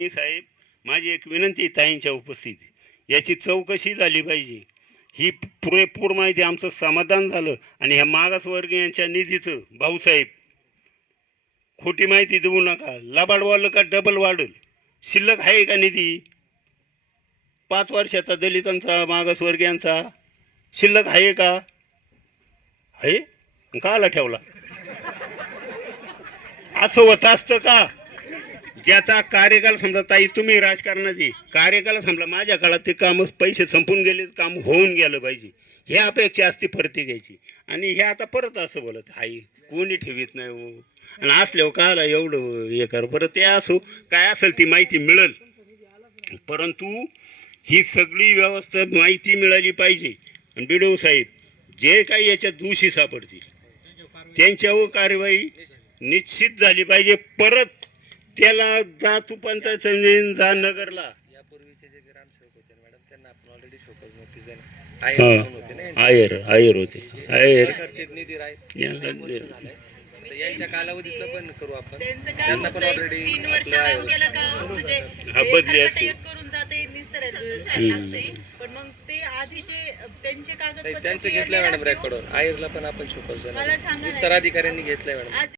आणि साहेब, माझी एक विनंती आहे ताईंच्या उपस्थितीत, याची चौकशी झाली पाहिजे. ही पुरेपूर माहिती आमचं समाधान झालं आणि ह्या मागासवर्गीयांच्या निधीचं भाऊसाहेब खोटी माहिती देऊ नका. लबाड वाढलं का डबल वाढल. शिल्लक आहे का निधी? 5 वर्षाचा दलितांचा मागासवर्गीयांचा शिल्लक आहे का? आहे? काला ठेवला? असं होत असतं का? ज्याचा कार्यकाल समजा, ताई तुम्ही राजकारणाची कार्यकाल समजा, माझ्या काळात ते काम पैसे संपून गेले, काम होऊन गेलं पाहिजे, हे अपेक्षा असते प्रत्येकाची. आणि हे आता परत असं बोलत हाय, कोणी ठेवीत नाही हो. आणि असल्यावर काला एवढं हे कर. बरं ते असो, काय असेल ती माहिती मिळेल, परंतु ही सगळी व्यवस्था माहिती मिळाली पाहिजे. आणि BDO साहेब जे काही याच्यात दोषी सापडतील त्यांच्यावर कारवाई निश्चित झाली पाहिजे. परत त्याला जा तू पंचायत समिती जा नगरला. यापूर्वीचे जे ग्रामसेवक होते मॅडम, त्यांना आपण ऑलरेडी शोकज नोटीस दिली. आयर होते. निधी यांच्या कालावधीतलं पण करू आपण. त्यांना पण ऑलरेडी 3 वर्ष गेलं का म्हणजे बदली असते करून जाते पण मग ते आधीचे त्यांचे कागदपत्र त्यांचे घेतलंय मॅडम रेकॉर्डवर. आयरला पण आपण शोकज दिला, विस्तार अधिकाऱ्यांनी घेतलंय मॅडम.